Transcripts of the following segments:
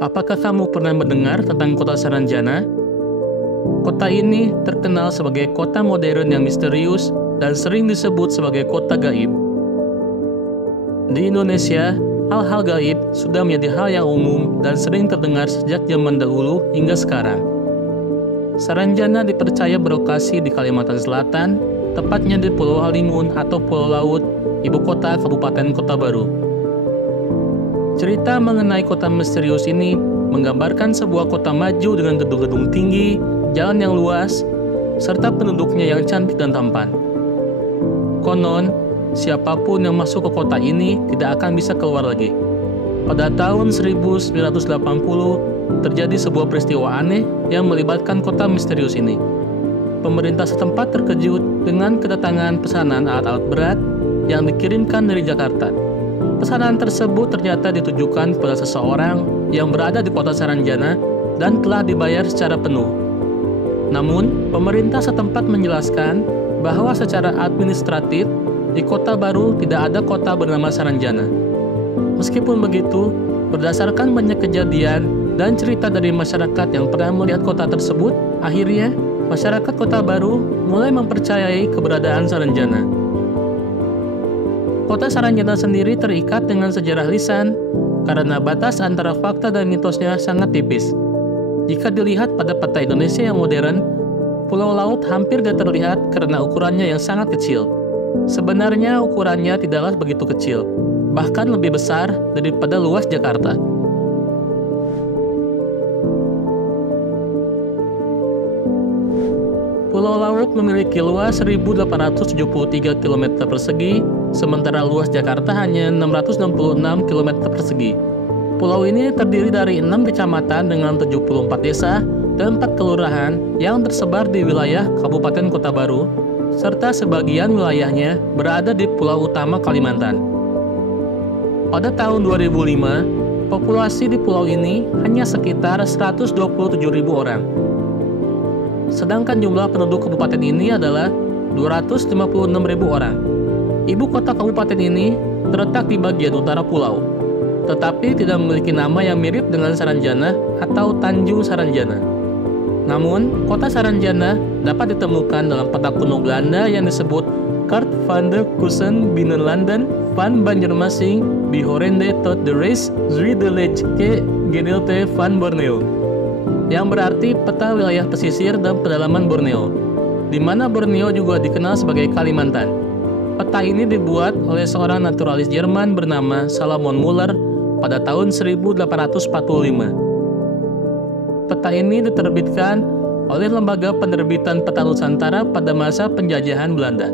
Apakah kamu pernah mendengar tentang kota Saranjana? Kota ini terkenal sebagai kota modern yang misterius dan sering disebut sebagai kota gaib. Di Indonesia, hal-hal gaib sudah menjadi hal yang umum dan sering terdengar sejak zaman dahulu hingga sekarang. Saranjana dipercaya berlokasi di Kalimantan Selatan, tepatnya di Pulau Halimun atau Pulau Laut, ibu kota Kabupaten Kota Baru. Cerita mengenai kota misterius ini menggambarkan sebuah kota maju dengan gedung-gedung tinggi, jalan yang luas, serta penduduknya yang cantik dan tampan. Konon, siapapun yang masuk ke kota ini tidak akan bisa keluar lagi. Pada tahun 1980, terjadi sebuah peristiwa aneh yang melibatkan kota misterius ini. Pemerintah setempat terkejut dengan kedatangan pesanan alat-alat berat yang dikirimkan dari Jakarta. Pesanan tersebut ternyata ditujukan kepada seseorang yang berada di kota Saranjana dan telah dibayar secara penuh. Namun, pemerintah setempat menjelaskan bahwa secara administratif di Kota Baru tidak ada kota bernama Saranjana. Meskipun begitu, berdasarkan banyak kejadian dan cerita dari masyarakat yang pernah melihat kota tersebut, akhirnya masyarakat Kota Baru mulai mempercayai keberadaan Saranjana. Kota Saranjana sendiri terikat dengan sejarah lisan karena batas antara fakta dan mitosnya sangat tipis. Jika dilihat pada peta Indonesia yang modern, Pulau Laut hampir tidak terlihat karena ukurannya yang sangat kecil. Sebenarnya ukurannya tidaklah begitu kecil, bahkan lebih besar daripada luas Jakarta. Pulau Laut memiliki luas 1.873 km persegi, sementara luas Jakarta hanya 666 km persegi. Pulau ini terdiri dari 6 kecamatan dengan 74 desa dan 4 kelurahan yang tersebar di wilayah Kabupaten Kota Baru, serta sebagian wilayahnya berada di Pulau Utama Kalimantan. Pada tahun 2005, populasi di pulau ini hanya sekitar 127.000 orang. Sedangkan jumlah penduduk kabupaten ini adalah 256.000 orang. Ibu kota kabupaten ini terletak di bagian utara pulau, tetapi tidak memiliki nama yang mirip dengan Saranjana atau Tanjung Saranjana. Namun, kota Saranjana dapat ditemukan dalam peta kuno Belanda yang disebut Kaart van de Kussen Binnenlanden van Banjarmasin Behorende tot de Reis Zuidelijke Gedeelte van Borneo, yang berarti peta wilayah pesisir dan pedalaman Borneo, di mana Borneo juga dikenal sebagai Kalimantan. Peta ini dibuat oleh seorang naturalis Jerman bernama Salomon Muller pada tahun 1845. Peta ini diterbitkan oleh Lembaga Penerbitan Peta Nusantara pada masa penjajahan Belanda.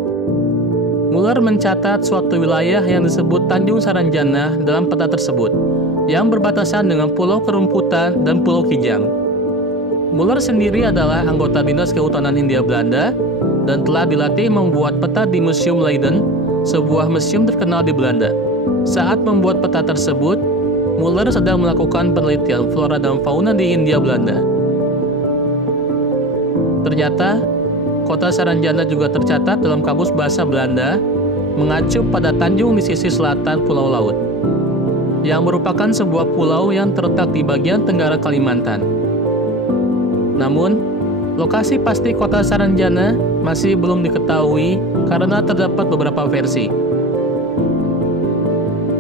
Muller mencatat suatu wilayah yang disebut Tanjung Saranjana dalam peta tersebut, yang berbatasan dengan Pulau Kerumputan dan Pulau Kijang. Muller sendiri adalah anggota Dinas Kehutanan Hindia Belanda dan telah dilatih membuat peta di Museum Leiden, sebuah museum terkenal di Belanda. Saat membuat peta tersebut, Muller sedang melakukan penelitian flora dan fauna di Hindia Belanda. Ternyata, kota Saranjana juga tercatat dalam Kamus Bahasa Belanda mengacu pada Tanjung di sisi selatan Pulau Laut, yang merupakan sebuah pulau yang terletak di bagian tenggara Kalimantan. Namun, lokasi pasti kota Saranjana masih belum diketahui karena terdapat beberapa versi.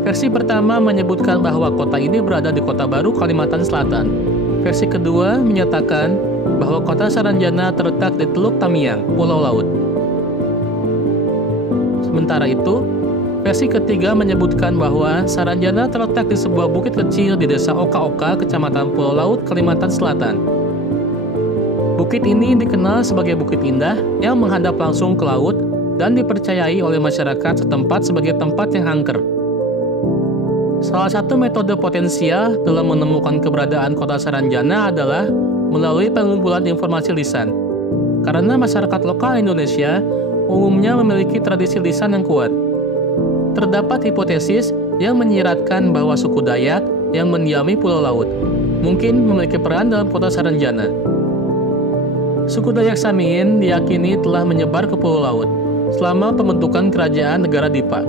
Versi pertama menyebutkan bahwa kota ini berada di Kota Baru, Kalimantan Selatan. Versi kedua menyatakan bahwa kota Saranjana terletak di Teluk Tamiang, Pulau Laut. Sementara itu, versi ketiga menyebutkan bahwa Saranjana terletak di sebuah bukit kecil di desa Oka-Oka, Kecamatan Pulau Laut, Kalimantan Selatan. Bukit ini dikenal sebagai Bukit Indah yang menghadap langsung ke laut dan dipercayai oleh masyarakat setempat sebagai tempat yang angker. Salah satu metode potensial dalam menemukan keberadaan kota Saranjana adalah melalui pengumpulan informasi lisan. Karena masyarakat lokal Indonesia umumnya memiliki tradisi lisan yang kuat. Terdapat hipotesis yang menyiratkan bahwa suku Dayak yang mendiami Pulau Laut mungkin memiliki peran dalam kota Saranjana. Suku Dayak Samiin diyakini telah menyebar ke Pulau Laut selama pembentukan kerajaan negara Dipa.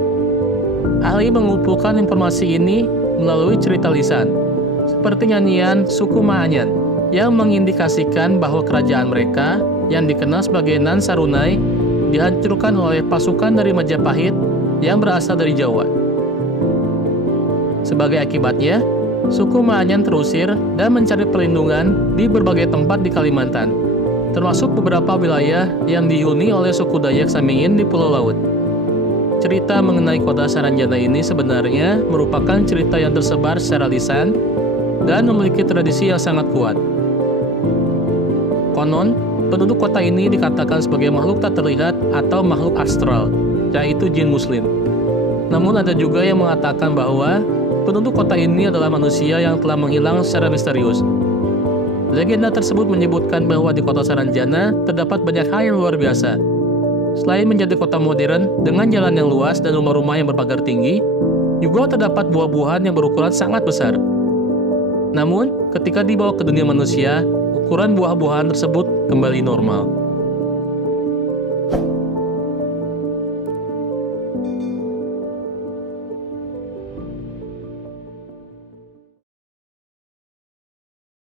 Ahli mengumpulkan informasi ini melalui cerita lisan. seperti nyanyian suku Maanyan yang mengindikasikan bahwa kerajaan mereka yang dikenal sebagai Nan Sarunai dihancurkan oleh pasukan dari Majapahit yang berasal dari Jawa. Sebagai akibatnya, suku Maanyan terusir dan mencari perlindungan di berbagai tempat di Kalimantan, termasuk beberapa wilayah yang dihuni oleh suku Dayak Samiin di Pulau Laut. Cerita mengenai kota Saranjana ini sebenarnya merupakan cerita yang tersebar secara lisan dan memiliki tradisi yang sangat kuat. Konon, penduduk kota ini dikatakan sebagai makhluk tak terlihat atau makhluk astral, yaitu jin muslim. Namun ada juga yang mengatakan bahwa penduduk kota ini adalah manusia yang telah menghilang secara misterius. Legenda tersebut menyebutkan bahwa di kota Saranjana terdapat banyak hal yang luar biasa. Selain menjadi kota modern dengan jalan yang luas dan rumah-rumah yang berpagar tinggi, juga terdapat buah-buahan yang berukuran sangat besar. Namun, ketika dibawa ke dunia manusia, ukuran buah-buahan tersebut kembali normal.